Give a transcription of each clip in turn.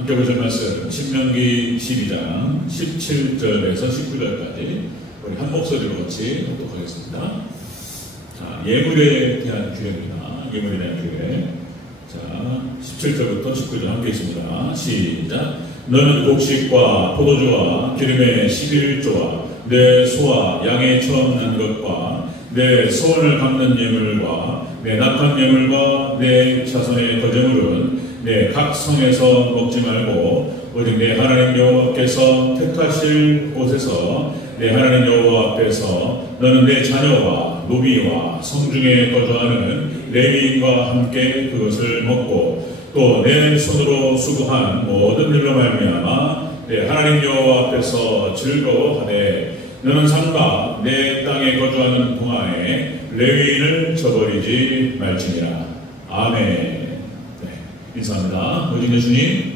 함께 보실 말씀 신명기 12장 17절에서 19절까지 우리 한 목소리로 같이 독독하겠습니다. 자, 예물에 대한 규례입니다. 예물에 대한 규례. 자, 17절부터 19절 함께 있습니다. 시작. 너는 곡식과 포도주와 기름의 11조와 내 소와 양의 처음 난 것과 내 소원을 갚는 예물과 내 낙한 예물과 내 자손의 거제물은 내 각 성에서 먹지 말고 오직 내 하나님 여호와께서 택하실 곳에서 내 하나님 여호와 앞에서 너는 내 자녀와 노비와 성중에 거주하는 레위인과 함께 그것을 먹고 또 내 손으로 수고한 모든 일로 말미암아 내 하나님 여호와 앞에서 즐거워하되 너는 삼가 내 땅에 거주하는 동안에 레위인을 저버리지 말지니라. 아멘. 인사합니다. 오직 예수님,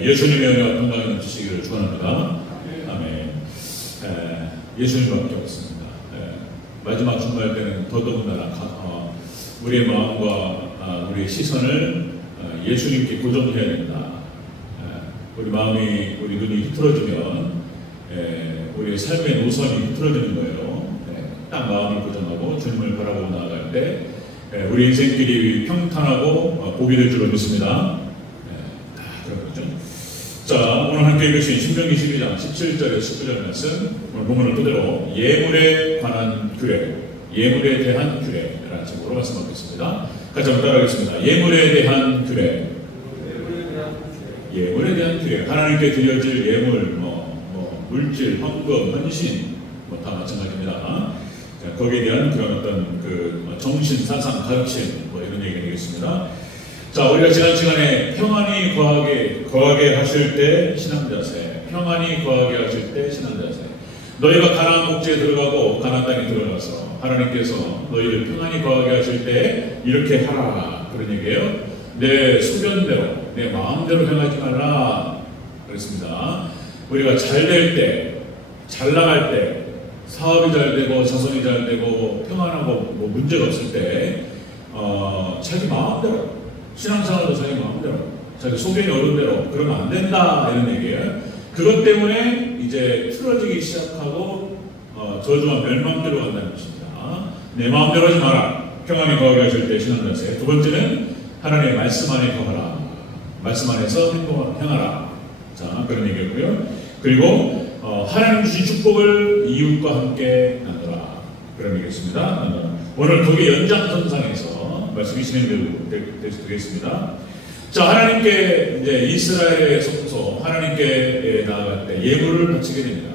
예수님의 은혜와 평강이 넘치시기를 축원합니다. 아멘. 예수님밖에 없습니다. 마지막 주말 때는 더더군다나 우리의 마음과 우리의 시선을 예수님께 고정해야 된다. 우리 마음이, 우리 눈이 흐트러지면 우리의 삶의 노선이 흐트러지는 거예요. 딱 마음을 고정하고 주님을 바라보고 나아갈 때 우리 인생길이 평탄하고 복이 될 줄로 믿습니다. 그런 거죠. 자, 오늘 함께 읽으신 신명기 12장 17절에 19절 말씀, 오늘 본문을 토대로 예물에 관한 규례, 예물에 대한 규례라는 제목으로 말씀하겠습니다. 같이 한번 따라하겠습니다. 예물에 대한 규례. 예물에 대한 규례. 하나님께 드려질 예물, 물질, 헌금, 헌신, 다 마찬가지입니다. 거기에 대한 그런 어떤 정신, 사상, 가르침, 이런 얘기가 되겠습니다. 자, 우리가 지난 시간에 평안히 거하게 하실 때 신앙자세, 평안히 거하게 하실 때 신앙자세. 너희가 가나안 복지에 들어가고 가나안 땅에 들어가서 하나님께서 너희를 평안히 거하게 하실 때 이렇게 하라. 그런 얘기예요. 내 소견대로, 내 마음대로 행하지 말라. 그랬습니다. 우리가 잘 될 때, 잘 나갈 때, 사업이 잘 되고 자손이 잘 되고 평안하고 문제가 없을 때 자기 마음대로 신앙생활도 자기 마음대로 자기 소견이 어른 대로 그러면 안 된다 이런 얘기예요. 그것 때문에 이제 틀어지기 시작하고 저주와 멸망대로 간다는 것입니다. 내 마음대로 하지 마라. 평안히 거하게 하실 때 신앙자세. 두 번째는 하나님의 말씀 안에 거하라. 말씀 안에서 행하라. 자, 그런 얘기였고요. 그리고 하나님 주신 축복을 이웃과 함께 나누라. 그런 얘기였습니다. 오늘 거기에 연장선상에서 말씀이 진행되겠습니다. 자, 하나님께 이제 이스라엘의 성소, 하나님께 나아갈 때 예물을 바치게 됩니다.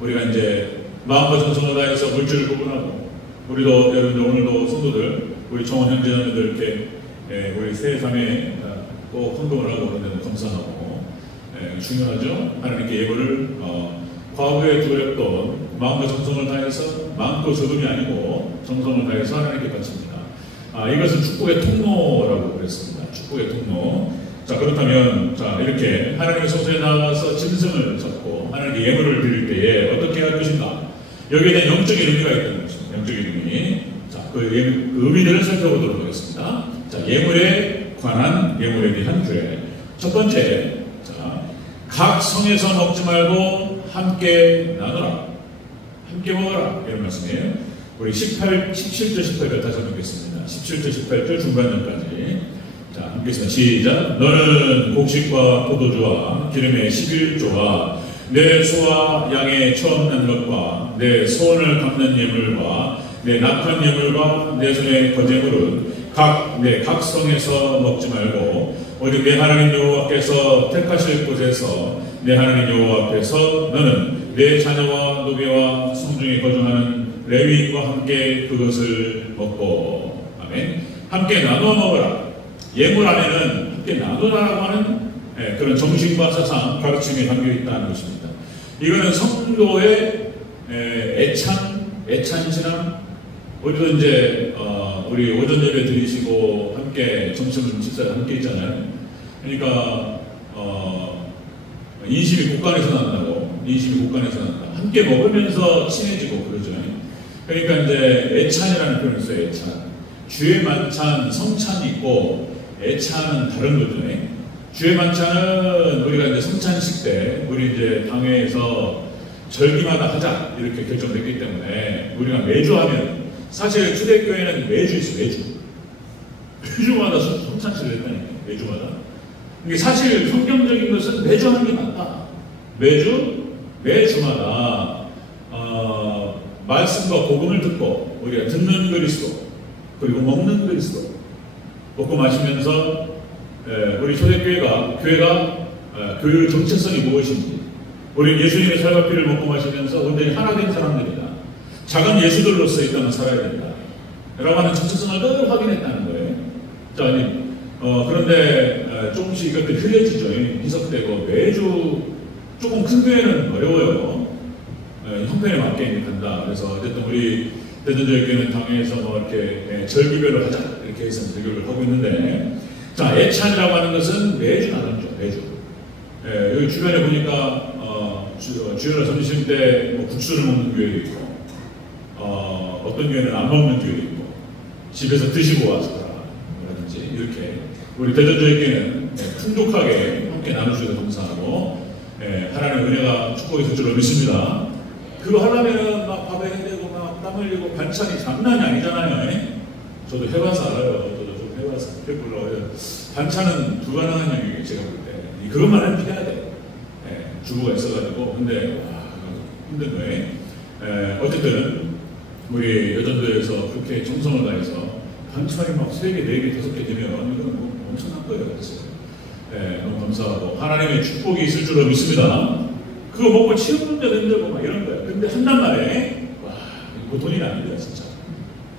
우리가 이제 마음과 정성을 다해서 물질을 구분하고, 우리도 여러분들 오늘도 성도들, 우리 정원 형제자매들께 우리 세상에 꼭 헌금을 하고 그런 데는 감사하고, 중요하죠. 하나님께 예물을 과거에 두었던 마음과 정성을 다해서 마음껏 적음이 아니고 정성을 다해서 하나님께 바칩니다. 이것은 축복의 통로라고 그랬습니다. 축복의 통로. 자, 그렇다면 이렇게 하나님의 성소에 나가서 짐승을 잡고 하나님께 예물을 드릴 때에 어떻게 할 것인가? 여기에 대한 영적인 의미가 있다는 것입니다. 영적인 의미. 자, 그 의미들을 살펴보도록 하겠습니다. 자, 예물에 관한 예물에 대한 규례. 첫 번째, 각 성에서 먹지 말고 함께 나누라. 함께 먹어라. 이런 말씀이에요. 우리 17절 18절 다시 한번 읽겠습니다. 17절 18절 중반절까지. 자, 함께 있습니다. 시작. 너는 곡식과 포도주와 기름의 11조와 내 소와 양의 처음 난 것과 내 소원을 갚는 예물과 내 낙한 예물과 내 손의 거제물은 내 각 성에서 먹지 말고 오직 내 하나님 여호와께서 택하실 곳에서 내 하나님 여호와 앞에서 너는 내 자녀와 노비와 성중에 거주하는 레위인과 함께 그것을 먹고. 아멘. 함께 나누어 먹어라. 예물 안에는 함께 나누라고 하는 그런 정신과 사상, 가르침이 담겨 있다는 것입니다. 이거는 성도의 애찬 신앙. 우리도 이제 우리 오전 예배 드리시고 함께 점심 식사를 함께 있잖아요. 그러니까 인심이 곳간에서 난다고. 함께 먹으면서 친해지고 그러죠. 그러니까 이제 애찬이라는 표현을 써요. 애찬. 주의 만찬, 성찬이 있고 애찬은 다른 거죠. 주의 만찬은 우리가 이제 성찬식 때 우리 이제 당회에서 절기마다 하자 이렇게 결정됐기 때문에 우리가 매주 하면, 사실 초대교회는 매주 있어. 매주마다 성찬식을 했다니까. 매주마다. 이게 사실 성경적인 것은 매주 하는 게 맞다. 매주마다 말씀과 복음을 듣고 우리가 듣는 그리스도, 그리고 먹는 그리스도, 먹고 마시면서 우리 초대교회가 교회의 정체성이 무엇인지, 우리 예수님의 살과 피를 먹고 마시면서 온전히 하나 된 사람들이다, 작은 예수들로서 이 땅을 살아야 된다 라고 하는 정체성을 늘 확인했다는 거예요. 자, 그런데 조금씩 이것들이 흘려지죠. 희석되고 매주 조금 큰 교회는 어려워요. 형편에 맞게 간다. 그래서 어쨌든 우리 대전교회는 당회에서 뭐 이렇게 절기별로 하자 이렇게 해서 절기를 하고 있는데, 자, 애찬이라고 하는 것은 매주 나누죠. 매주. 여기 주변에 보니까 주일날 점심 때 뭐 국수를 먹는 교회도 있고, 어떤 교회는 안 먹는 교회도 있고, 집에서 드시고 와서 라든지 이렇게 우리 대전교회는 풍족하게 함께 나누셔서 감사하고, 하나님의 은혜가 축복이 될 줄로 믿습니다. 그거 하려면은 막 밥에 해대고 막 땀 흘리고 반찬이 장난이 아니잖아요. 저도 해봐서 알아요. 저도 좀 해봐서 해보려고. 반찬은 불가능한 영역이에요. 제가 볼 때. 그것만 하면 해야 돼. 주부가 있어가지고. 근데 힘든 거예요. 어쨌든 우리 여전도에서 그렇게 정성을 다해서 반찬이 막 3개, 4개, 5개 되면 이건 뭐 엄청난 거예요. 그래서 너무 감사하고 하나님의 축복이 있을 줄로 믿습니다. 그거 먹고 치우는데도 힘들고 막 이런 거예요. 근데 한단 말에 와, 이거 돈이 아닙니다. 진짜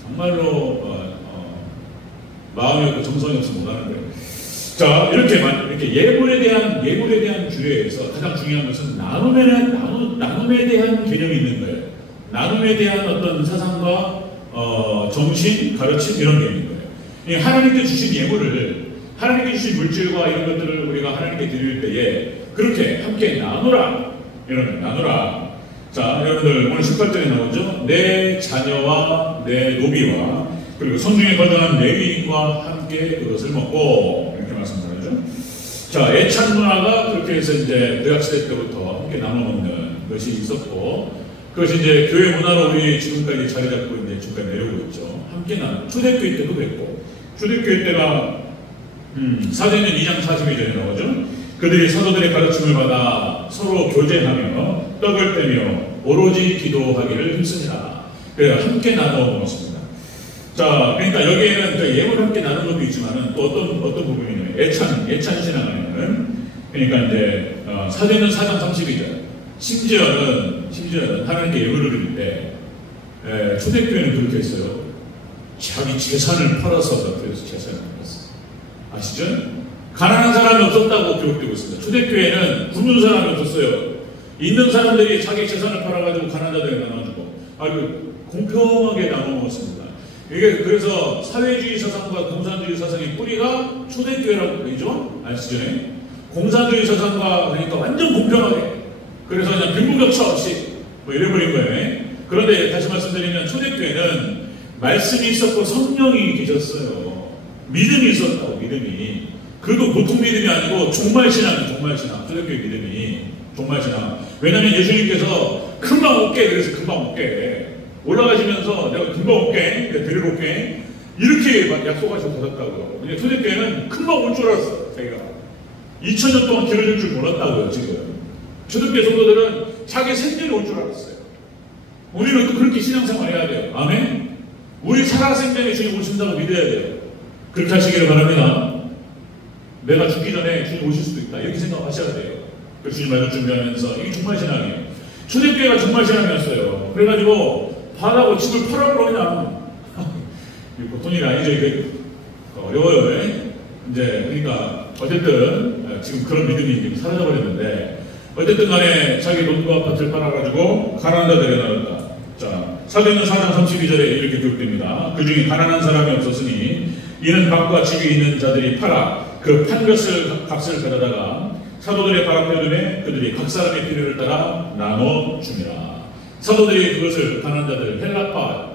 정말로 마음이 없고 정성이 없어 못하는 거예요. 자, 이렇게 예물에 대한 주례에서 가장 중요한 것은 나눔에 대한 개념이 있는 거예요. 나눔에 대한 어떤 사상과 정신, 가르침 이런 게 있는 거예요. 하나님께 주신 예물을, 하나님께 주신 물질과 이런 것들을 우리가 하나님께 드릴 때에 그렇게 함께 나누라. 나누라. 자, 여러분들 오늘 18절에 나오죠. 내 자녀와 내 노비와 그리고 성중에 거주하는 레위인과 함께 그것을 먹고, 이렇게 말씀드리죠. 자, 애찬 문화가 그렇게 해서 이제 구약시대 때부터 함께 나눠 먹는 것이 있었고, 그것이 이제 교회 문화로 우리 지금까지 자리 잡고 이제 지금까지 내려오고 있죠. 함께 나누. 초대교회 때도 그랬고, 초대교회 때가 사도행전 2장 42절에 나오죠. 그들이 사도들의 가르침을 받아 서로 교제하며 떡을 떼며 오로지 기도하기를 힘씁니다. 그래서 함께 나눠 먹었습니다. 자, 그러니까 여기에는 예물 함께 나누는 것도 있지만은 또 어떤 부분이냐면 애찬 신앙은, 그러니까 이제 사도행전 4장 32절. 심지어는 하나님께 예물을 드릴 때 초대교회는 그렇게 했어요. 자기 재산을 팔아서 그래서 재산을 팔았어요. 아시죠? 가난한 사람이 없었다고 기록되고 있습니다. 초대교회는 굶는 사람이 없었어요. 있는 사람들이 자기 재산을 팔아가지고 가난한 자들에게 나눠주고 아주 공평하게 나눠 먹었습니다. 이게 그래서 사회주의 사상과 공산주의 사상의 뿌리가 초대교회라고 그러죠? 아시죠? 공산주의 사상과 그러니까 완전 공평하게, 그래서 그냥 빈부격차 없이 뭐 이래버린 거예요. 그런데 다시 말씀드리면 초대교회는 말씀이 있었고 성령이 계셨어요. 믿음이 있었다고. 믿음이. 그래도 보통 믿음이 아니고 종말신앙. 초대교회 믿음이 종말신앙. 왜냐하면 예수님께서 금방 올게, 그래서 금방 올게, 올라가시면서 내가 금방 올게, 데리러 올게, 이렇게 막 약속하셔서 받았다고요. 근데 초대교회는 금방 올 줄 알았어. 자기가 2000년 동안 길어질 줄 몰랐다고요. 지금 초대교회 성도들은 자기 생전에 올 줄 알았어요. 우리는 또 그렇게 신앙생활 해야 돼요. 아멘. 우리 살아생전에 주님 오신다고 믿어야 돼요. 그렇게 하시기를 바랍니다. 내가 죽기 전에 주님 오실 수도 있다, 이렇게 생각하셔야 돼요. 그래서 주님 말씀 준비하면서 이게 종말신앙이에요. 초대교회가 종말신앙이었어요. 그래가지고 바다고 집을 팔아버려 그냥. 보통 일이 아니죠. 이게 어려워요. 이제 그러니까 어쨌든 지금 그런 믿음이 지금 사라져버렸는데, 어쨌든 간에 자기 돈과 밭을 팔아가지고 가난한 자들에 나눴다. 자, 사도행전 4장 32절에 이렇게 기록됩니다. 그 중에 가난한 사람이 없었으니 이는 밭과 집이 있는 자들이 팔아 그 판 값을 가져다가 사도들의 발 앞에 두매 그들이 각 사람의 필요를 따라 나눠 줍니다. 사도들이 그것을 가난한 자들, 헬라파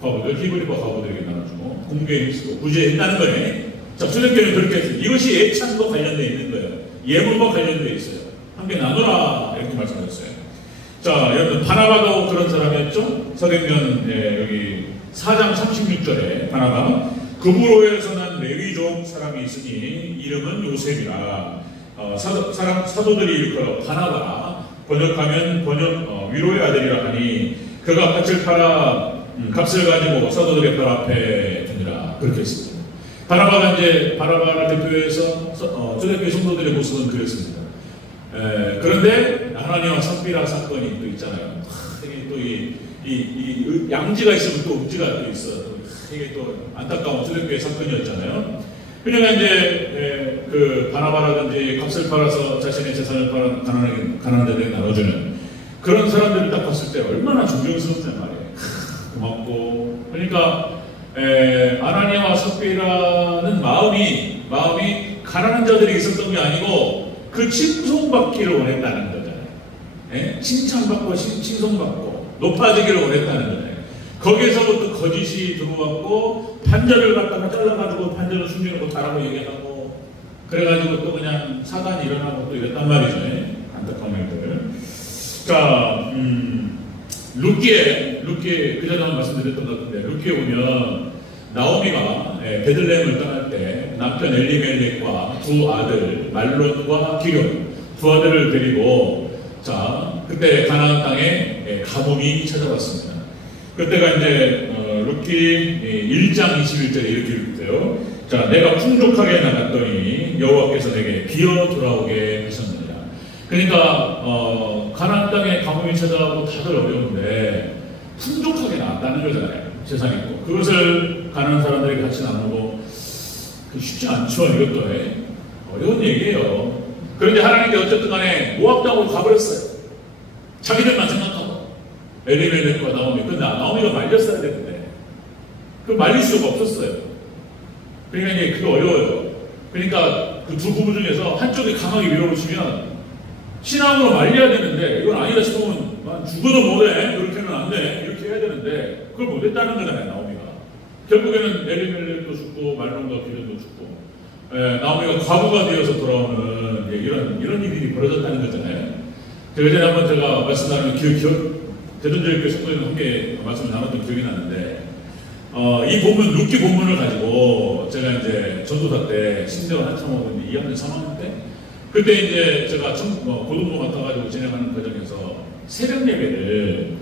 과부들, 히브리파 과부들에게 나눠주고 공교에 힘쓰고 구제했다는 거예요. 자, 초대교회는 그렇게 했어요. 이것이 예찬과 관련되어 있는 거예요. 예물과 관련되어 있어요. 함께 나누라 이렇게 말씀하셨어요. 자, 여러분 바나바도 그런 사람이었죠. 사도행전 여기 4장 36절에 바나바 그브로에서 난 레위족 사람이 있으니 이름은 요셉이라. 사도들이 일컬어 바나바라. 번역하면 위로의 아들이라 하니 그가 밭을 팔아 값을 가지고 사도들의 발 앞에 두니라. 그렇게 했습니다. 바나바가 이제 바나바를 대표해서 초대교회 성도들의 모습은 그랬습니다. 그런데 하나님과 삽비라 사건이 또 있잖아요. 이게 또 이 양지가 있으면 또 음지가 또 있어. 이게 또 안타까운 초대교회 사건이었잖아요. 그러니까 이제 그 바나바라든지 값을 팔아서 자신의 재산을 팔아 가난한 자들에게 나눠주는 그런 사람들을 딱 봤을 때 얼마나 존경스럽단 말이에요. 고맙고. 그러니까 아나니아와 삽비라는 마음이 가난한 자들이 있었던 게 아니고 그 칭송받기를 원했다는 거잖아요. 칭찬받고 칭송받고 높아지기를 원했다는 거잖아요. 거기에서부터 거짓이 들어왔고 판자를 갖다가 잘라가지고 판자를 숨기는 거 다라고 얘기하고 그래가지고 또 그냥 사단이 일어나고 또 이랬단 말이죠. 안타까운 일들. 자, 룻기에 그 전에 한번 말씀드렸던 것 같은데 룻기에 보면 나오미가 베들레헴을 떠날 때 남편 엘리멜렉과 두 아들 말론과 기룡 두 아들을 데리고 자 그때 가나안 땅에 가뭄이 찾아왔습니다. 그때가 이제 룻기 1장 21절에 이렇게 읽고요. 자 내가 풍족하게 나갔더니 여호와께서 내게 비어 돌아오게 하셨느니라. 그러니까 가나안 땅에 가뭄이 찾아오고 다들 어려운데 풍족하게 나왔다는 거잖아요. 세상이 있고 그것을 가난한 사람들이 같이 나누고 쉽지 않죠. 이것도 어려운 얘기예요. 그런데 하나님께 어쨌든 간에 모압 땅으로 가버렸어요. 자기들만 생각하고 엘리멜렉과 나오미. 근데 나오미가 말렸어야 되는데 그 말릴 수가 없었어요. 그러니까 이제 그게 어려워요. 그러니까 그 두 부부 중에서 한쪽이 강하게 밀어붙이면 신앙으로 말려야 되는데 이건 아니다 싶으면 죽어도 못해. 그렇게는 안 돼. 이렇게 해야 되는데 그걸 못했다는 거잖아요. 나오미가. 결국에는 엘리멜렉도 죽고 말론과 기련도 죽고 나오미가 과부가 되어서 돌아오는 이런 일이 벌어졌다는 거잖아요. 그 전에 한번 제가 말씀 나누는 대전교회 성도들과 함께 말씀을 나눴던 기억이 나는데 이 본문 룻기 본문을 가지고 제가 이제 전도사 때 신대원 한참 하고 있는데 2학년 3학년 때 그때 이제 제가 고등부 맡아가지고 진행하는 과정에서 새벽 예배를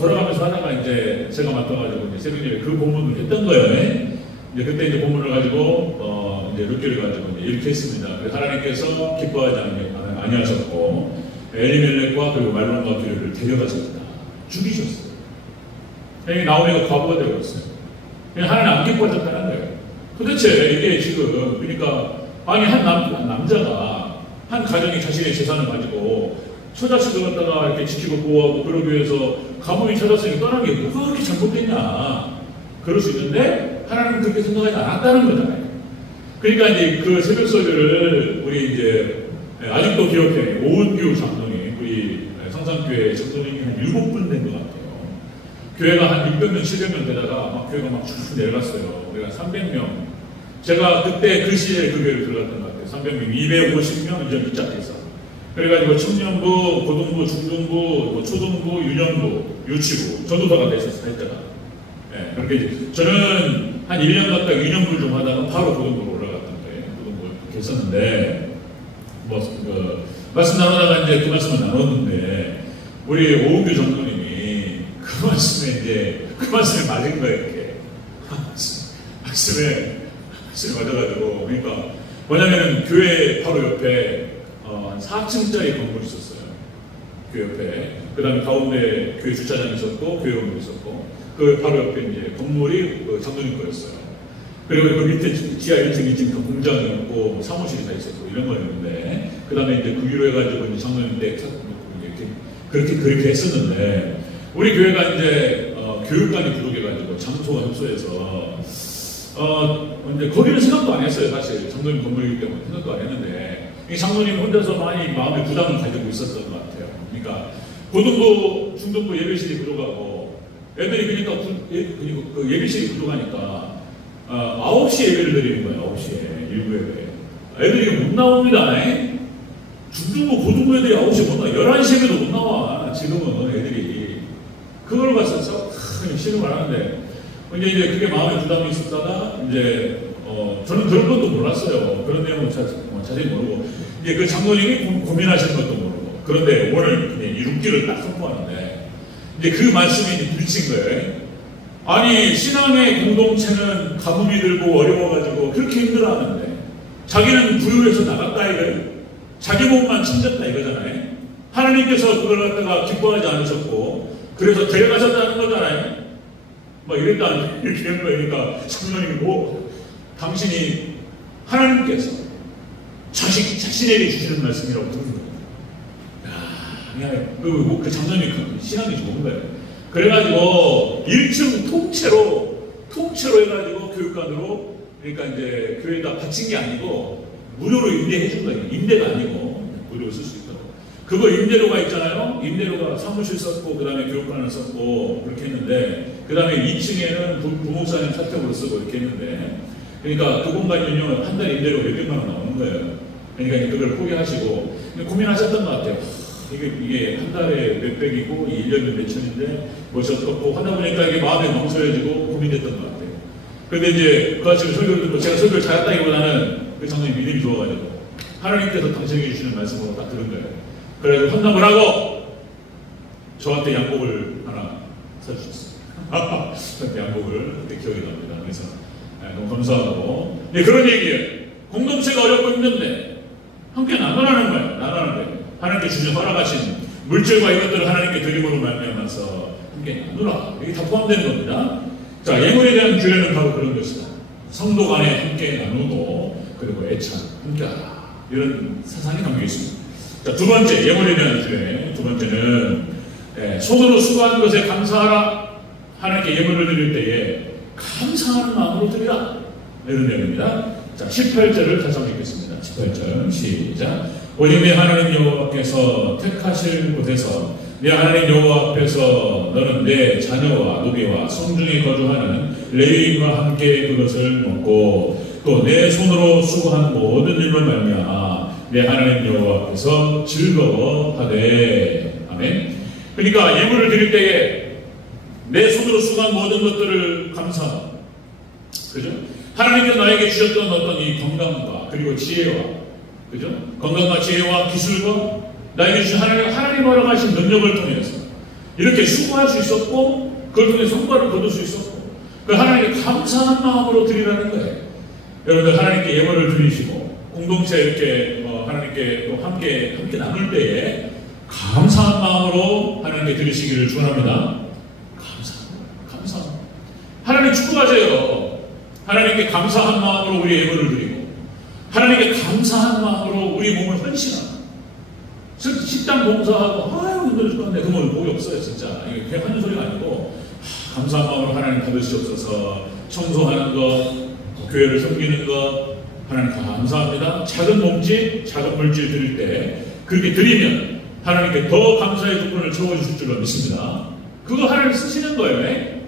돌아가면서 하다가 이제 제가 맡아가지고 이제 새벽 예배 그 본문을 했던 거예요. 이제 그때 이제 본문을 가지고 이제 룻기를 가지고 이제 이렇게 했습니다. 그래서 하나님께서 기뻐하지 아니하셨고 엘리멜렉과 그리고 말론과 기련을 데려가셨다. 죽이셨어요. 나오미가 과부가 되어버렸어요. 하나님 안 기뻐하셨다는 거예요. 도대체 이게 지금 그러니까 아니 한 남자가 한 가정이 자신의 재산을 가지고 처자식을 갖다가 이렇게 지키고 보호하고 그러기 위해서 가뭄이 찾았으니 떠난 게 뭐가 그렇게 잘못됐냐. 그럴 수 있는데 하나님은 그렇게 생각하지 않았다는 거잖아요. 그러니까 이제 그 새벽 설교를 우리 이제 아직도 기억해 오은규 장로님 우리 성산교회 장로님이 한 7분 된 것 같아요. 교회가 한 600명 700명 되다가 막 교회가 막 쭉 내려갔어요. 우리가 300명 제가 그때 그 시절에 그 교회를 들어갔던 것 같아요. 300명 250명 이제 밑짝에서 그래가지고 청년부, 고등부, 중등부, 초등부, 유년부, 유치부 전도사가 됐었어요. 그때가 그렇게 저는 한 1년 갔다가 2년부를 좀 하다가 바로 고등부로 올라갔던 거예요. 고등부를 이렇게 했었는데 말씀 나누다가 이제 그 말씀을 나눴는데 우리 오은규 장로님이 그 말씀에 맞은 거예요. 이렇게 말씀에 맞아가지고 그러니까 뭐냐면 교회 바로 옆에 4층짜리 건물이 있었어요. 교회 옆에 그 다음에 가운데 교회 주차장이 있었고 교회 건물이 있었고 그 바로 옆에 이제 건물이 장로님 거였어요. 그리고 그 밑에 지하 1층, 2층 그 공장이었고 사무실이 다 있었고 이런 거였는데 그 다음에 이제 그 위로 해가지고 이제 장로님 댁 그렇게 했었는데 우리 교회가 이제 교육관이 부족해가지고 장소가 협소해서 이제 거기는 생각도 안 했어요. 사실 장로님 건물이기 때문에 생각도 안 했는데 이 장로님 혼자서 많이 마음의 부담을 가지고 있었던 것 같아요. 그러니까 고등부, 중등부 예배실이 부족하고 애들이 그러니까 그 예배실이 부족하니까 9시에 예배를 드리는 거예요. 9시에 일부 예배. 애들이 못 나옵니다. 중등부 고등부 애들이 9시에 못 나와. 11시 예배도 못 나와. 지금은 애들이 그걸 봤어서 신음을 하는데 이제 그게 마음에 부담이 있었다가 이제 저는 그런 것도 몰랐어요. 그런 내용을 자세히 모르고 이제 그 장로님이 고민하시는 것도 모르고 그런데 오늘 그냥 이 6기를 딱 선포하는데 이제 그 말씀이 부딪힌 거예요. 아니 신앙의 공동체는 가뭄이 들고 어려워가지고 그렇게 힘들어하는데 자기는 부유해서 나갔다 이거예요. 자기 몸만 챙겼다 이거잖아요. 하나님께서 그걸 갖다가 기뻐하지 않으셨고 그래서 데려가셨다는 거잖아요. 막 이랬다 이렇게 된 거예요. 그러니까 장로님이 당신이 하나님께서 자신에게 주시는 말씀이라고 들은 거예요. 그 장로님이 신앙이 좋은 거예요. 그래가지고 1층 통째로 해가지고 교육관으로 그러니까 이제 교회에다 바친 게 아니고 무료로 임대해 준 거예요. 임대가 아니고 무료로 쓸 수 있도록. 그거 임대료가 있잖아요. 임대료가 사무실 썼고 그 다음에 교육관을 썼고 그렇게 했는데 그 다음에 2층에는 부목사님 사택으로 쓰고 이렇게 했는데 그러니까 그 공간 운영은 한 달에 임대료 몇백만 원 나오는 거예요. 그러니까 그걸 포기하시고 고민하셨던 것 같아요. 이게 한 달에 몇백이고 1년에 몇천인데 뭐저 떴고 하다 보니까 이게 마음이 멍설해지고 고민됐던 것 같아요. 그런데 이제 그 아침에 설교를 듣고 제가 설교를 잘했다기보다는 그 장로님 믿음이 좋아가지고 하나님께서 당신에게 주시는 말씀으로 딱 들은 거예요. 그래서 환납을 하고 저한테 양복을 하나 사주셨어요. 저한테 양복을 그때 기억이 납니다. 그래서 너무 감사하고 그런 얘기예요. 공동체가 어렵고 힘든데 함께 나눠라는 거예요. 나눠라는 거예요. 하나님께 주신 허락하신 물질과 이것들을 하나님께 드림으로 말미암아서 함께 나누라. 이게 다 포함되는 겁니다. 자, 예물에 대한 규례는 바로 그런 것이다. 성도 간에 함께 나누고 그리고 애찬 함께하라. 이런 사상이 담겨 있습니다. 자, 두 번째 예물에 대한 규례. 두 번째는 손으로 수고한 것에 감사하라. 하나님께 예물을 드릴 때에 감사하는 마음으로 드리라. 이런 내용입니다. 자, 18절을 다시 한번 읽겠습니다. 18절 시작. 오직 내 하나님 여호와께서 택하실 곳에서 내 하나님 여호와 앞에서 너는 내 자녀와 노비와 성중에 거주하는 레위인과 함께 그것을 먹고 또 내 손으로 수고한 모든 일로 말미암아 내 하나님 여호와 앞에서 즐거워하되. 아멘. 그러니까 예물을 드릴 때에 내 손으로 수고한 모든 것들을 감사하라. 그죠? 하나님께서 나에게 주셨던 어떤 이 건강과 그리고 지혜와 그죠? 건강과 지혜와 기술과 나에게 주신 하나님 허락하신 능력을 통해서 이렇게 수고할 수 있었고 그걸 통해 성과를 거둘 수 있었고 그 하나님께 감사한 마음으로 드리라는 거예요. 여러분들 하나님께 예물을 드리시고 공동체 이렇게 하나님께 또 함께 나눌 때에 감사한 마음으로 하나님께 드리시기를 축원합니다. 감사합니다. 하나님 축복하세요. 하나님께 감사한 마음으로 우리 예물을 드리고 하나님께 감사한 마음으로 우리 몸을 헌신하고 식당 봉사하고 아유 힘들어 죽겠네 그러면 목이 없어요 진짜. 이게 그냥 하는 소리가 아니고 감사한 마음으로 하나님 받으시옵소서. 청소하는 것 교회를 섬기는 것 하나님 감사합니다. 작은 몸짓 작은 물질 드릴 때 그렇게 드리면 하나님께 더 감사의 부분을 채워주실 줄로 믿습니다. 그거 하나님 쓰시는 거예요.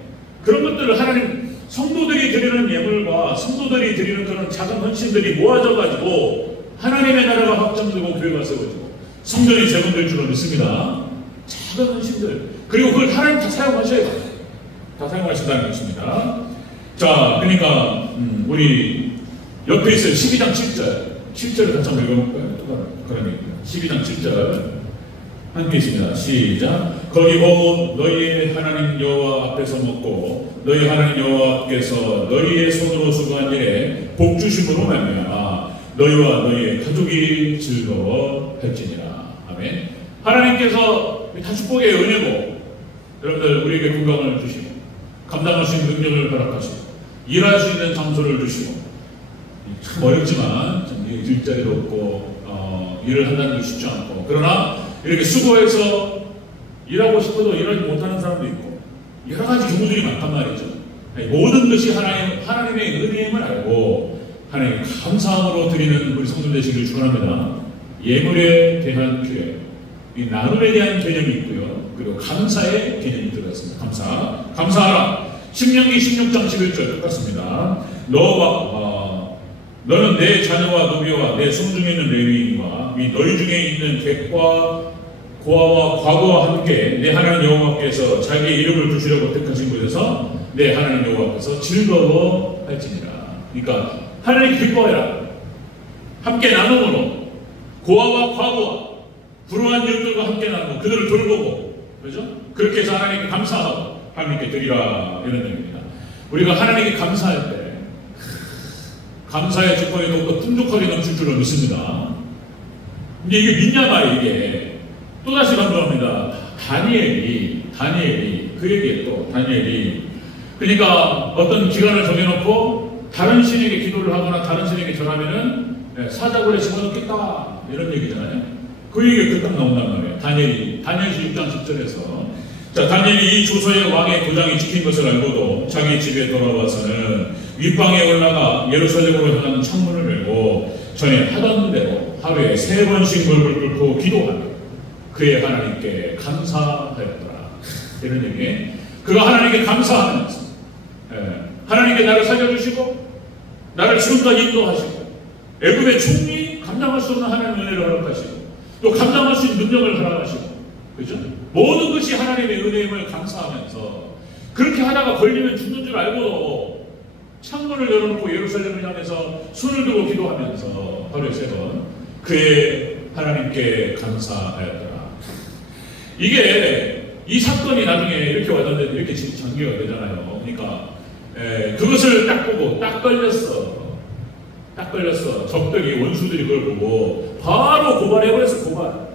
그런 것들을 하나님 성도들이 드리는 예물과 성도들이 드리는 그런 작은 헌신들이 모아져가지고 하나님의 나라가 확장되고 교회가 세워지고 성전이 재건될 줄로 믿습니다. 작은 헌신들 그리고 그걸 하나님 다 사용하셔야 돼요. 다 사용하신다는 것입니다. 자, 그러니까 우리 옆에 있어요. 12장 7절을 같이 한번 읽어볼까요? 그러면 12장 7절 함께 있습니다. 시작. 거기 보고 너희의 하나님 여호와 앞에서 먹고 너희 하나님 여호와 앞에서 너희의 손으로 수고한 일에 복 주심으로 말미암아 너희와 너희의 가족이 즐거워할지니라. 아멘. 하나님께서 다 축복의 은혜고 여러분들 우리에게 건강을 주시고 감당할 수 있는 능력을 허락하시고 일할 수 있는 장소를 주시고 참 어렵지만 일자리도 없고 일을 한다는 게 쉽지 않고 그러나 이렇게 수고해서 일하고 싶어도 일하지 못하는 사람도 있고 여러 가지 경우들이 많단 말이죠. 모든 것이 하나님의 은혜임을 알고 하나님 감사함으로 드리는 우리 성도 되시기를 축원합니다. 예물에 대한 규례, 이 나눔에 대한 개념이 있고요. 그리고 감사의 개념이 들어갔습니다. 감사하라. 신명기 16장 11절 똑같습니다. 너는 내 자녀와 노비와 내 성중에 있는 레위인과 및 너희 중에 있는 객과 고아와 과거와 함께 내 하나님 여호와께서 자기의 이름을 두시려고 택하신 곳에서 내 하나님 여호와께서 즐거워할지니라. 그러니까 하나님 기뻐해라. 함께 나눔으로 고아와 과거와 불우한 이웃들과 함께 나누고 그들을 돌보고, 그렇죠? 그렇게 해서 하나님께 감사하고 하나님께 드리라, 이런 얘기입니다. 우리가 하나님께 감사할 때 감사의 조건이 더욱더 풍족하게 넘칠 줄로 믿습니다. 근데 이게 믿냐 말이에요. 이게 또다시 강조합니다. 다니엘이 그 얘기예요. 다니엘이 그러니까 어떤 기간을 정해놓고 다른 신에게 기도를 하거나 다른 신에게 전하면은 사자굴에 집어넣겠다, 이런 얘기잖아요. 그 얘기가 딱 나온단 말이에요. 다니엘서 6장 10절에서 자, 다니엘이 이 조서의 왕의 도장이 찍힌 것을 알고도 자기 집에 돌아와서는 윗방에 올라가 예루살렘으로 향하는 창문을 열고 전에 하던 대로 하루에 3번씩 무릎을 꿇고 기도하며 그의 하나님께 감사하였더라, 이런 얘기. 그가 하나님께 감사하면서 하나님께 나를 살려주시고 나를 지금까지 인도하시고 애굽의 총리 감당할 수 없는 하나님의 은혜를 허락하시고 또 감당할 수 있는 능력을 허락하시고, 그죠? 모든 것이 하나님의 은혜임을 감사하면서 그렇게 하다가 걸리면 죽는 줄 알고도 창문을 열어놓고 예루살렘을 향해서 손을 들고 기도하면서 하루에 3번 그의 하나님께 감사하였더라. 이게 이 사건이 나중에 이렇게 와닿는데 이렇게 전개가 되잖아요. 그러니까 그것을 딱 보고 딱 걸렸어. 적들이, 원수들이 그걸 보고 바로 고발해버렸어. 고발.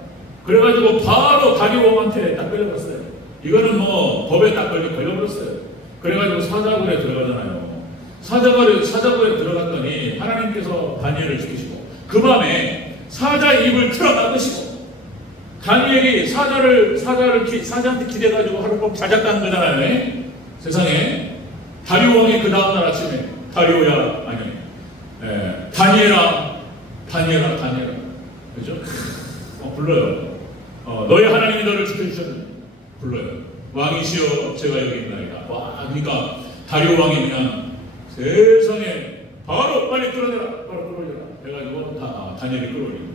그래가지고 바로 다리오 왕한테 딱 걸려버렸어요. 이거는 뭐 법에 딱 걸려버렸어요. 그래가지고 사자굴에 들어가잖아요. 사자굴에 들어갔더니 하나님께서 다니엘을 지키시고 그 밤에 사자의 입을 틀어막으시고 다니엘이 사자한테 기대가지고 하룻밤 자작다는 거잖아요. 세상에 다리오 왕이 그 다음날 아침에 다리오야, 아니 다니엘아, 그죠? 불러요. 너희 하나님이 너를 지켜주셨는데 불러요. 왕이시여 제가 여기 있나이다. 와, 그러니까 다리오 왕이 그냥 세상에 바로 빨리 끌어내라, 해가지고 다니엘이 끌어올리고,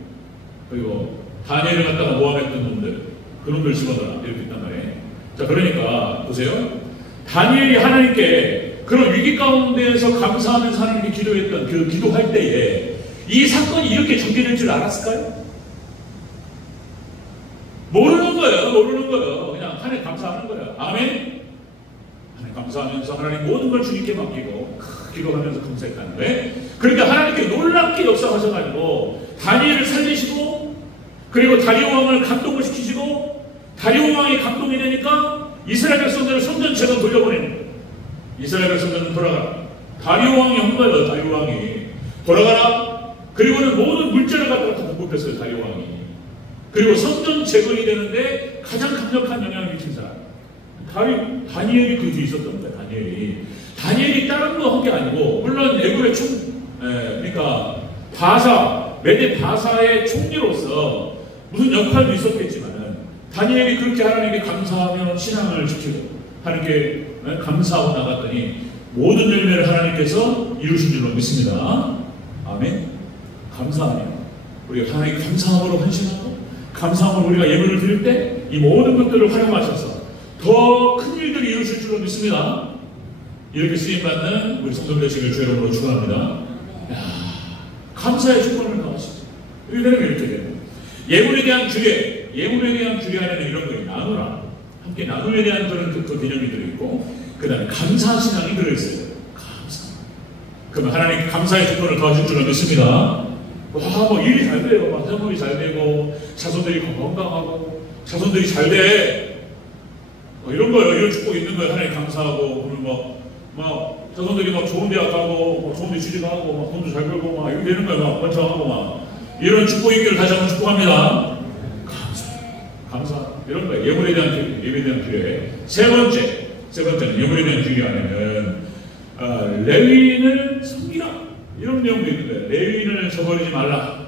그리고 다니엘을 갖다가 모함했던 놈들, 그놈들 집어넣어라, 이렇게 있단 말이에요. 자, 그러니까 보세요. 다니엘이 하나님께 그런 위기 가운데에서 감사하면서 하나님께 기도했던 그 기도할 때에 이 사건이 이렇게 전개될 줄 알았을까요? 모르는 거예요. 그냥 하나님 감사하는 거예요. 아멘? 하나님 감사하면서 하나님 모든 걸 주님께 맡기고 기도하면서 감사했다는 거예요. 그러니까 하나님께 놀랍게 역사하셔가지고 다니엘을 살리시고 그리고 다리오 왕을 감동을 시키시고 다리오 왕이 감동이 되니까 이스라엘 백성들을 성전 제거 돌려보내는 거예요. 이스라엘 백성들은 돌아가라. 다리오 왕이 한 거예요. 다리오 왕이 돌아가라. 그리고는 모든 물자를 갖다가 다 복급했어요. 다리오 왕이. 그리고 성전 재건이 되는데 가장 강력한 영향을 미친 사람 다니엘이 그 뒤에 있었던 거예요. 다니엘이 다른 거 한 게 아니고, 물론 애굽의 그러니까 메대 바사의 총리로서 무슨 역할도 있었겠지만 다니엘이 그렇게 하나님께 감사하며 신앙을 지키고 하나님께 감사하고 나갔더니 모든 열매를 하나님께서 이루신 줄로 믿습니다. 아멘. 감사하며 우리가 하나님께 감사함으로 헌신하고 감사함으로 우리가 예물을 드릴 때 이 모든 것들을 활용하셔서 더 큰 일들이 이루실 줄로 믿습니다. 이렇게 쓰임받는 우리 성도들 되시길 주 이름으로 축원합니다. 감사의 조건을 넣으시죠. 이렇게 돼요. 예물에 대한 규례 안에는 이런 거예요. 나누라. 함께 나눔에 대한 그 개념이 들어있고, 그 다음에 감사 신앙이 들어있어요. 감사. 그러면 하나님 감사의 조건을 더하실 줄로 믿습니다. 일이 잘 돼요. 생업이 잘 되고, 자손들이 건강하고, 자손들이 잘 돼. 이런 거예요. 이런 축복이 있는 거예요. 하나님 감사하고, 그러면 자손들이 좋은 대학 가고, 좋은 데 취직하고, 돈도 잘 벌고, 이렇게 되는 거예요. 번창하고, 이런 축복이 있기를 다시 한번 축복합니다. 감사. 이런 거예요. 예물에 대한 규례. 세 번째는 예물에 대한 규례 안에는, 레위인을 섬기라. 이런 내용도 있는데, 레위인을 저버리지 말라.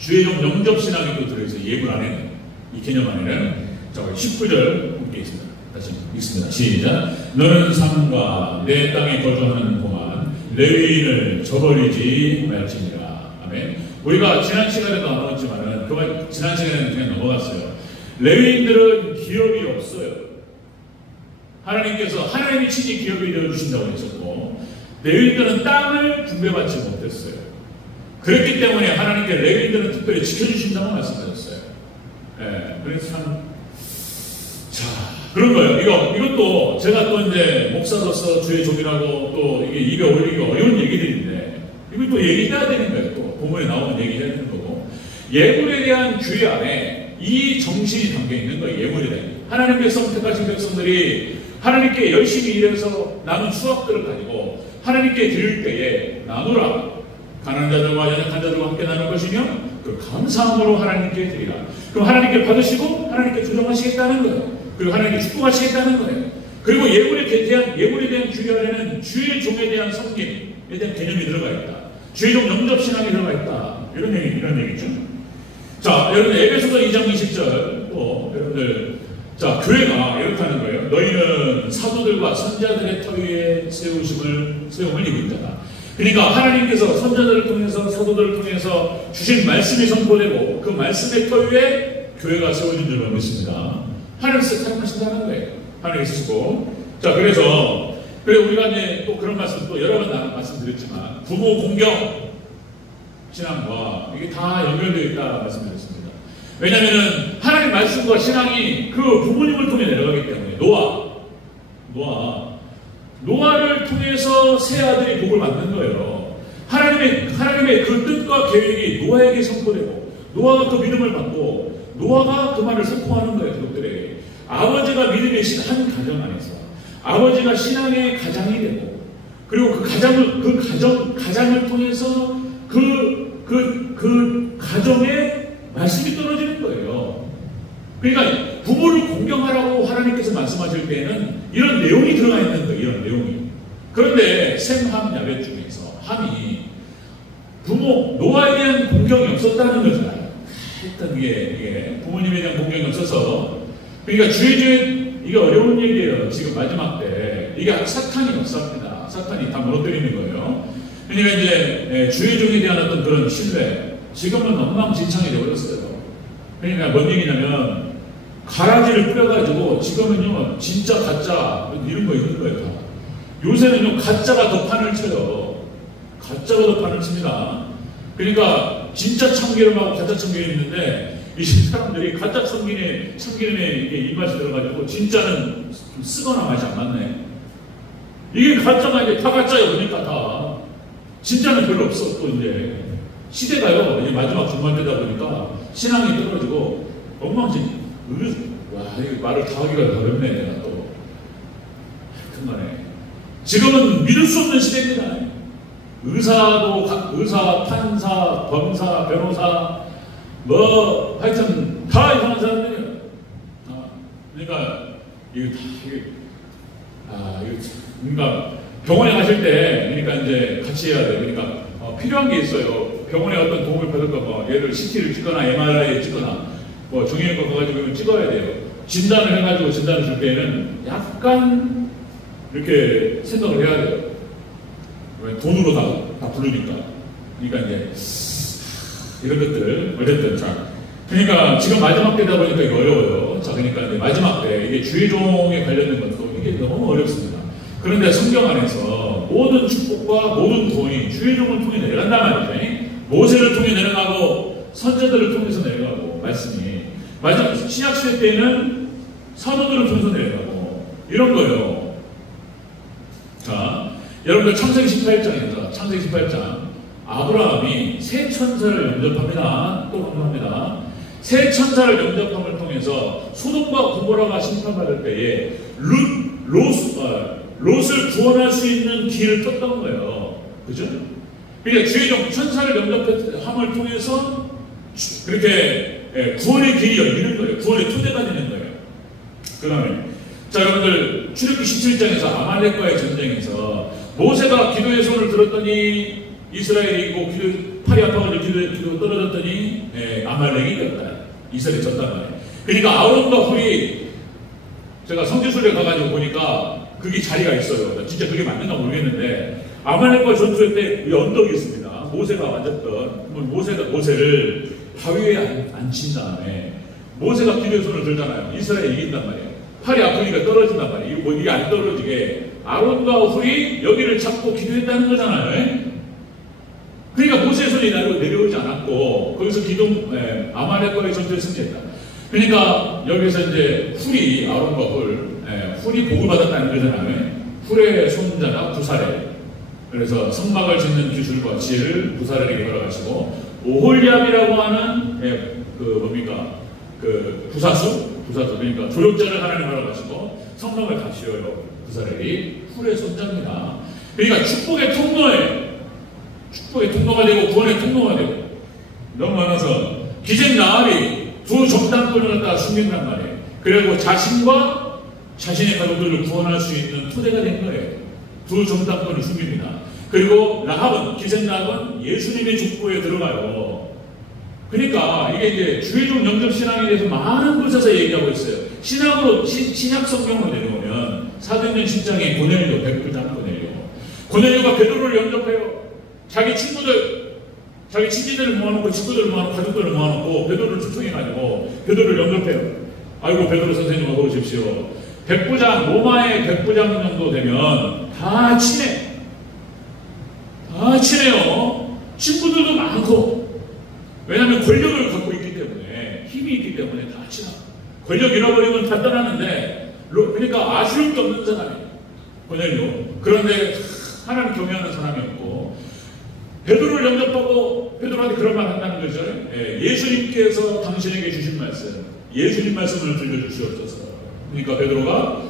주의종 영접신앙이 또 들어있어요. 예물 안에는. 이 개념 안에는. 19절 함께 있습니다. 다시 읽습니다. 시작. 너는 삶과 내 땅에 거주하는 동안 레위인을 저버리지 말지니라. 아멘. 우리가 지난 시간에도 나눴지만은 지난 시간에는 그냥 넘어갔어요. 레위인들은 기업이 없어요. 하나님께서 하나님이 친히 기업이 되어주신다고 했었고, 레위인들은 땅을 분배받지 못했어요. 그랬기 때문에 하나님께 레위인들은 특별히 지켜주신다고 말씀하셨어요. 예, 그래서 참, 자, 그런 거예요. 이것도 제가 또 이제 목사로서 주의 종이라고 또 이게 입에 올리기가 어려운 얘기들인데, 이걸 또 얘기해야 되는 거예요. 또 본문에 나오면 얘기해야 되는 거고, 예물에 대한 규례 안에 이 정신이 담겨 있는 거예요. 예물에 대한. 하나님께서 선택하신 백성들이 하나님께 열심히 일해서 남은 수확들을 가지고 하나님께 드릴 때에 나누라. 가난한 자들과 연약한 자들과 함께 나눌 것이며 그 감사함으로 하나님께 드리라. 그럼 하나님께 받으시고 하나님께 조정하시겠다는 거예요. 그리고 하나님께 축복하시겠다는 거예요. 그리고 예물에 대한 규례 안에는 주의 종에 대한 섬김에 대한 개념이 들어가 있다. 주의 종 영접신앙이 들어가 있다. 이런 얘기죠. 자, 여러분 에베소서 2장 20절 또 여러분들, 자, 교회가 이렇게 하는 거예요. 너희는 사도들과 선자들의 터 위에 세움을 입은 자다. 그러니까 하나님께서 선자들을 통해서 사도들을 통해서 주신 말씀이 선포되고 그 말씀의 터 위에 교회가 세워진 줄로 믿습니다. 하나님께서 사용하신다는 거예요. 하나님 있으시고. 자, 그래서 우리가 이제 또 그런 말씀 또 여러 번 말씀드렸지만 부모 공경 신앙과 이게 다 연결되어 있다 말씀드렸습니다. 왜냐하면 하나님 말씀과 신앙이 그 부모님을 통해 내려가기 때문에 노아를 통해서 새 아들이 복을 받는 거예요. 하나님의 그 뜻과 계획이 노아에게 선포되고 노아가 그 믿음을 받고 노아가 그 말을 선포하는 거예요. 그것들에게 아버지가 믿음의 한 가정 안에서 아버지가 신앙의 가장이 되고 그리고 그 가장을 통해서 그 가정에 말씀이 떨어지는 거예요. 그러니까 부모를 공경하라고 하나님께서 말씀하실 때에는 이런 내용이 들어가 있는 거예요. 이런 내용이. 그런데 셈, 함, 야벳 중에서 함이 노아에 대한 공경이 없었다는 거잖아요. 일단 이게 부모님에 대한 공경이 없어서, 그러니까 이게 어려운 얘기예요. 지금 마지막 때 이게 사탄이 역사입니다. 사탄이 다 무너뜨리는 거예요. 그러니까 이제 주의 종에 대한 어떤 그런 신뢰, 지금은 엉망진창이 되어버렸어요. 그러니까 뭔 얘기냐면 가라지를 뿌려가지고 지금은요 진짜 가짜 이런 거 있는 거예요. 다. 요새는요 가짜가 더 판을 쳐요. 가짜가 더 판을 칩니다. 그러니까 진짜 참기름하고 가짜 참기름 있는데 이 사람들이 가짜 참기름에 이게 입맛이 들어가지고 진짜는 좀 쓰거나 맛이 안 맞네. 이게 가짜가 이제 다 가짜예요. 그러니까 다 진짜는 별로 없어. 또 이제 시대가요 이제 마지막 중반 되다 보니까 신앙이 떨어지고 엉망진. 와, 이거 말을 다 하기가 어렵네, 내가 또. 하여튼간에. 지금은 믿을 수 없는 시대입니다. 의사, 판사, 검사, 변호사, 하여튼, 다 이상한 사람들이에요. 그러니까, 그러니까, 병원에 가실 때, 그러니까 이제 같이 해야 돼. 그러니까, 필요한 게 있어요. 병원에 어떤 도움을 받을까 봐, 얘를 CT를 찍거나, MRI를 찍거나, 종이에 가가지고 찍어야 돼요. 진단을 해가지고 진단을 줄 때는 약간 이렇게 생각을 해야 돼요. 왜? 돈으로 다 부르니까. 그러니까 이제 이런 것들 어쨌든 자. 그러니까 지금 마지막 때다 보니까 이게 어려워요. 자, 그러니까 이제 마지막 때 이게 주의종에 관련된 것도 이게 너무 어렵습니다. 그런데 성경 안에서 모든 축복과 모든 구원이 주의종을 통해 내려간단 말이죠. 모세를 통해 내려가고 선자들을 통해서 내려가고 말씀이. 마지막 신약시대 때는 사도들을 통해서 내려가고 이런 거예요. 자, 여러분들 창세기 18장 아브라함이 새 천사를 영접합니다. 또 언급합니다. 새 천사를 영접함을 통해서 소돔과 고모라가 심판받을 때에 롯을 구원할 수 있는 길을 떴던 거예요. 그죠? 그러니까 주의 종 천사를 영접함을 통해서 그렇게 구원의 길이 열리는 거예요. 구원의 토대가 되는 거예요. 그 다음에 자, 여러분들 출애굽기 17장에서 아말렉과의 전쟁에서 모세가 기도의 손을 들었더니 이스라엘이 이기고 팔이 아파가지고 기도 떨어졌더니 아말렉이 이겼다. 이스라엘이 졌단 말이에요. 그러니까 아론과 훌이 제가 성지순례 가가지고 보니까 그게 자리가 있어요. 진짜 그게 맞는가 모르겠는데 아말렉과 전투할 때 이 언덕이 있습니다. 모세가 만졌던 모세를 바위 위에 앉힌 다음에 모세가 기도의 손을 들잖아요. 이스라엘이 이긴단 말이에요. 팔이 아프니까 떨어진단 말이에요. 이게 안 떨어지게 아론과 훌이 여기를 잡고 기도했다는 거잖아요. 그러니까 모세의 손이 내려오지 않았고 거기서 아말렉과의 전투에 승리했다. 그러니까 여기서 이제 훌이 아론과 훌이 복을 받았다는 거잖아요. 훌의 손자가 부사렐. 그래서 성막을 짓는 기술과 지혜를 부사렐에게 허락하시고 오홀리압이라고 하는 부사수 그러니까 조력자를 하나님 허락하시고 성막을 다시어요. 부사렐이 훌의 손자입니다. 그러니까 축복의 통로가 되고 구원의 통로가 되고 너무 많아서 기생 나합이 두 정당권을 갖다가 숨긴단 말이에요. 그리고 자신과 자신의 가족들을 구원할 수 있는 토대가 된 거예요. 두 정당권을 숨깁니다. 그리고 기생 라합은 예수님의 족보에 들어가요. 그러니까 이게 이제 주의종 영접신앙에 대해서 많은 곳에서 얘기하고 있어요. 신약 성경으로 내려오면 사도행전 10장에 고넬료, 백부장 고넬료가 베드로를 영접해요. 자기 친지들을 모아놓고 친구들을 모아놓고 가족들을 모아놓고 베드로를 초청해가지고 베드로를 영접해요. 아이고 베드로 선생님 어서 오십시오. 백부장, 로마의 백부장 정도 되면 다 친해요. 친구들도 많고. 왜냐하면 권력을 갖고 있기 때문에, 힘이 있기 때문에 다 친하고. 권력 잃어버리면 다 떠나는데, 그러니까 아쉬울 게 없는 사람이에요. 고넬료. 그런데 하나님 경외하는 사람이었고, 베드로를 영접하고 베드로한테 그런 말 한다는 거죠. 예수님께서 당신에게 주신 말씀, 예수님 말씀을 들려주시옵소서. 그러니까 베드로가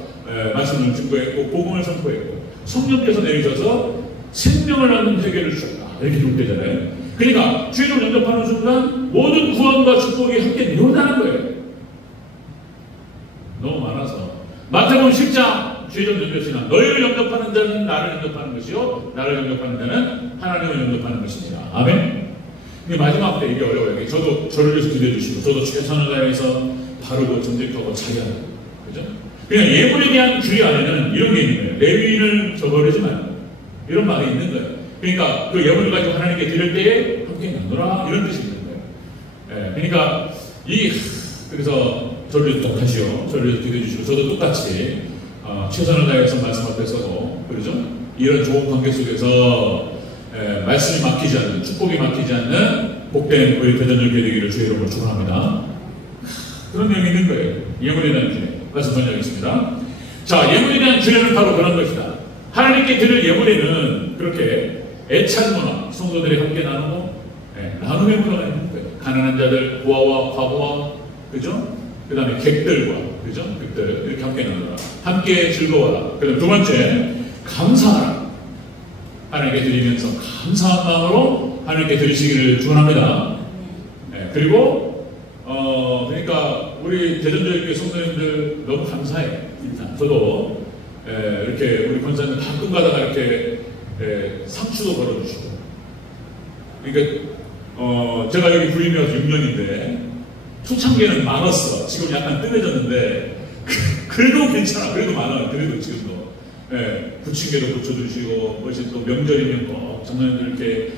말씀을 증거했고 복음을 선포했고 성령께서 내리셔서 생명을 얻는 회개를 주셨다. 이렇게 기록되잖아요. 그러니까 주의를 영접하는 순간 모든 구원과 축복이 함께 내려온다는 거예요. 너무 많아서 마태복음 10장 주의를 영접신앙 너희를 영접하는 자는 나를 영접하는 것이요 나를 영접하는 자는 하나님을 영접하는 것입니다. 아멘. 근데 마지막 때 이게 어려워요. 저를 위해서 기도해 주시고 저도 최선을 다해서 바르고 정직하고 자기하고 그죠? 그냥 예물에 대한 주의 안에는 이런 게 있는 거예요. 레위인을 저버리지 말고 이런 말이 있는 거예요. 그러니까 그 예물을 가지고 하나님께 드릴 때에 함께 나누라 이런 뜻이 있는 거예요. 그러니까 그래서 저를 위해서 똑같이요. 저를 위해서 기도해 주시고 저도 똑같이 최선을 다해서 말씀 앞에 서고 그러죠? 이런 좋은 관계 속에서 말씀이 막히지 않는 축복이 막히지 않는 복된 우리 대전절개 되기를 주의 이름으로 축원합니다. 그런 내용이 있는 거예요. 예물에 대한 주의. 말씀 전하겠습니다. 자, 예물에 대한 주의는 바로 그런 것이다. 하나님께 드릴 예물에는 그렇게 애찬 문화, 성도들이 함께 나누고 나눔의 문화가 있는 거예요. 가난한 자들, 고아와 과부와 그죠? 그 다음에 객들과 그죠? 객들 이렇게 함께 나누라. 함께 즐거워라. 그다음 두 번째 감사하라. 하나님께 드리면서 감사한 마음으로 하나님께 드리시기를 축원합니다. 그리고 그러니까 우리 대전교회 성도님들 너무 감사해요. 저도 이렇게 우리 권사님 가끔 가다가 이렇게 상추도 걸어주시고 그러니까 제가 여기 부임이 와서 6년인데 초창기에는 많았어. 지금 약간 뜸해졌는데 그래도 괜찮아. 그래도 많아요. 그래도 지금도 부침개도 고쳐주시고 뭐지 또 명절이면 꼭 장로님들 이렇게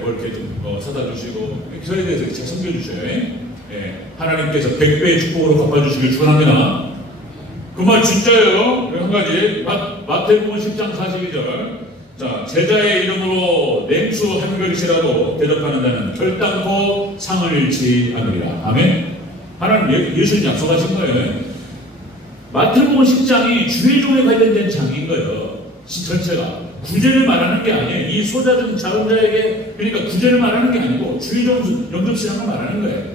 뭐 이렇게 좀 사다 주시고 저에 대해서 잘 섬겨주셔요. 하나님께서 100배의 축복으로 갚아주시길 축원합니다. 그 말 진짜예요. 한 가지 마태복음 10장 42절 자 제자의 이름으로 냉수 한 그릇이라도 대접하는 자는 결단코 상을 잃지 않으리라. 아멘. 하나님 예수님 약속하신 거예요. 마태복음 10장이 주의종에 관련된 장인 거예요. 전체가 구제를 말하는 게 아니에요. 이 소자중 작은 자에게 그러니까 구제를 말하는 게 아니고 주의종 영접신앙을 말하는 거예요.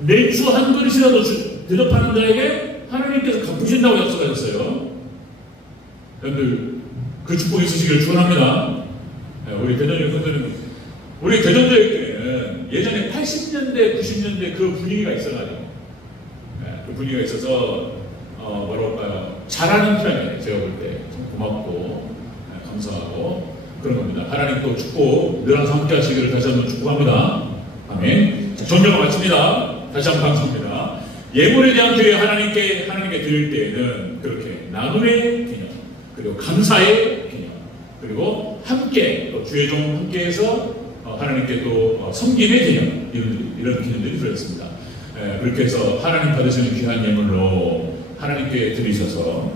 냉수 한 그릇이라도 대접하는 자에게 하나님께서 갚으신다고 약속하셨어요. 여러분들 그 축복이 있으시기를 축원합니다. 우리 대전교회 성도님, 우리 대전교회는 예전에 80년대, 90년대 그 분위기가 있어가지고 그 분위기가 있어서 뭐라고 할까요? 잘하는 편이에요. 제가 볼 때 참 고맙고 감사하고 그런 겁니다. 하나님 또 축복 늘 항상 함께 하시기를 다시 한번 축복합니다. 아멘. 자, 전쟁을 마칩니다. 다시 한번 감사합니다. 예물에 대한 기회 하나님께 드릴 때에는 그렇게 나눔의 개념 그리고 감사의 개념 그리고 함께 또 주의 종 함께해서 하나님께 또 섬김의 개념 이런 개념들이 들어있습니다. 그렇게 해서 하나님 받으시는 귀한 예물로 하나님께 드리셔서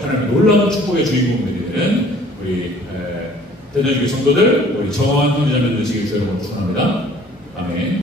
하나님의 놀라운 축복의 주인공들이 되는 우리 대전주의 성도들, 우리 정화한 형제자매들 되시길 주의 이름으로 축원합니다. 아멘.